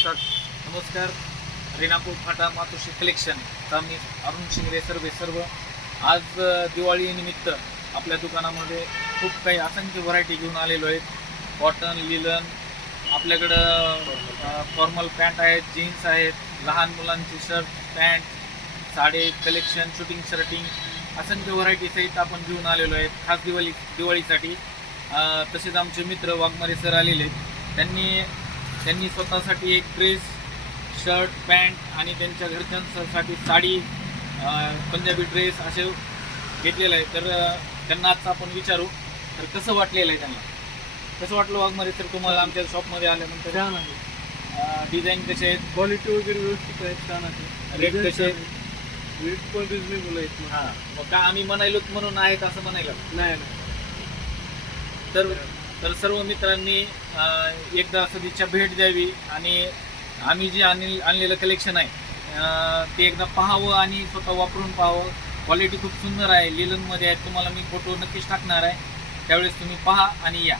नमस्कार. रेणापूर फाटा मातोश्री कलेक्शन मी अरुण शिंगरे सर्व आज दिवाळी निमित्त आपल्या दुकानामध्ये खूप काही असंख्य व्हरायटी घेऊन आलेलो आहेत. कॉटन, लिलन, आपल्याकडं फॉर्मल पॅन्ट आहेत, जीन्स आहेत, लहान मुलांची शर्ट, पॅन्ट, साडे कलेक्शन, शूटिंग शर्टिंग, असंख्य व्हरायटी सहित आपण घेऊन आलेलो आहेत खास दिवाळीसाठी. तसेच आमचे मित्र वाघमारे सर आलेले आहेत. त्यांनी स्वतःसाठी एक ड्रेस, शर्ट, पॅन्ट आणि त्यांच्या घरच्यांसाठी साडी, पंजाबी ड्रेस असे घेतलेलं आहे. तर त्यांना आजचं आपण विचारू तर कसं वाटलेलं आहे, त्यांना कसं वाटलं वाघमारे सर तुम्हाला आमच्या शॉपमध्ये आल्यानंतर? छान आहे. डिझाईन कसे आहेत, क्वालिटी वगैरे व्यवस्थित आहे, छान आहे. रेट कसे आहेत? रेट पण रिजनेबल आहेत. हां, मग का आम्ही म्हणायलोच म्हणून आहेत असं म्हणायला? नाही नाही. तर सर्व मित्रांनी एकदा सदिच्छा भेट द्यावी आणि आम्ही जे आणलेलं कलेक्शन आहे ते एकदा पाहावं आणि स्वतः वापरून पाहावं. क्वालिटी खूप सुंदर आहे, लिलनमध्ये आहे. तुम्हाला मी फोटो नक्कीच टाकणार आहे, त्यावेळेस तुम्ही पहा आणि या.